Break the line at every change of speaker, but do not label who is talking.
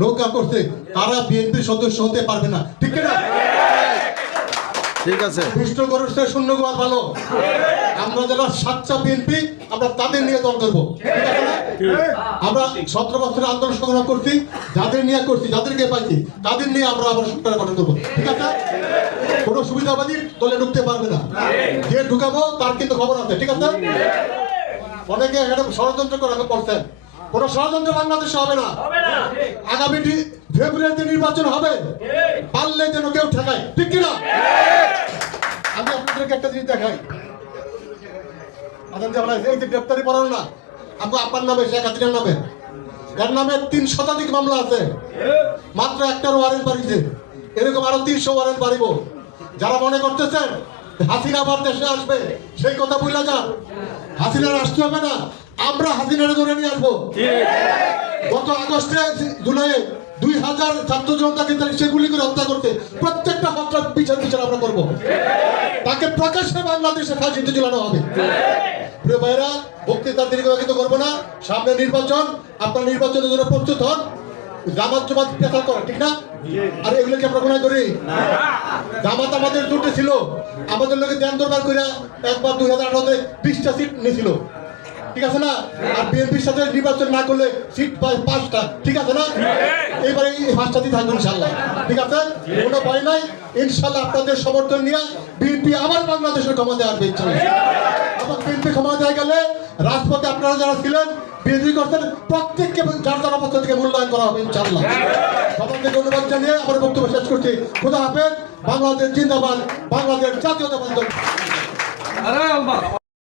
নৌকা করতে তারা বিএনপির সদস্য হতে পারবে না। ঠিক না
ঠিক আছে।
কৃষ্ণ গরুষ্ঠ শূন্য গোয়াল ভালো আমরা যারা সাতটা বিএনপি আমরা তাদের নিয়ে দল করব? আমরা সতেরো বছরের আন্দোলন সংগ্রাম করছি যাদের নিয়ে করছি যাদেরকে পাইছি তাদের নিয়ে আমরা আবার সরকার গঠন করব। ঠিক আছে? কোনো সুবিধাবাদী দলে ঢুকতে পারবে না। যে ঢুকাবো তার কিন্তু খবর আছে। ঠিক আছে? অনেকে এখানে ষড়যন্ত্র করে পড়ছেন কোনো ষড়যন্ত্র বাংলাদেশে হবে না। আগামী ফেব্রুয়ারিতে নির্বাচন হবে। পারলে যেন কেউ ঠেকায়। ঠিক কিনা? আমি আপনাদেরকে একটা জিনিস দেখাই। আপনাদের আমরা এই যে গ্রেপ্তারি পড়ানো না আমরা আপনার নামে শেখ হাসিনার নামে। এর নামে তিন শতাধিক মামলা আছে। মাত্র একটার ওয়ারেন্ট বাড়িছে। এরকম আরও তিনশো ওয়ারেন্ট বাড়িব। যারা মনে করতেছেন হাসিনা আবার দেশে আসবে সেই কথা বললে যান। হাসিনার আসতে হবে না। আমরা হাসিনার ধরে নিয়ে আসব। গত আগস্টে জুলাইয়ে দুই হাজার ছাত্র জনতাকে সেগুলি করে হত্যা করতে প্রত্যেকটা হত্যা বিচার বিচার আমরা করব। তাকে প্রকাশ্যে বাংলাদেশে ফাঁসিতে ঝুলানো হবে। প্রিয় ভাইরা বক্তৃতা দীর্ঘায়িত করব না। সামনে নির্বাচন আপনার নির্বাচনের জন্য প্রস্তুত হন। জামাত জমাত পেশা করে ঠিক না? আর এগুলো কি আমরা করি? জামাত আমাদের জোটে ছিল। আমাদের লোকে ধ্যান দরবার করে একবার দুই হাজার আঠারোতে বিশটা সিট নিয়েছিল ঠিক আছে না? আর বিএনপির সাথে নির্বাচন না করলে সিট পাঁচটা ঠিক আছে না? এবারে এই পাঁচটাতেই থাকবে ইনশাল্লাহ ঠিক আছে? কোনো ভয় নাই। ইনশাল্লাহ আপনাদের সমর্থন নিয়ে বিএনপি আবার বাংলাদেশের ক্ষমতায় আসবে ইনশাল্লাহ আবার বিএনপি ক্ষমতায় গেলে রাজপথে আপনারা যারা ছিলেন বিএনপি করছেন প্রত্যেককে যার যার অবস্থা থেকে মূল্যায়ন করা হবে ইনশাল্লাহ সবাইকে ধন্যবাদ জানিয়ে আমার বক্তব্য শেষ করছি। খুদা হাফেজ বাংলাদেশ জিন্দাবাদ বাংলাদেশ জাতীয়তাবাদ।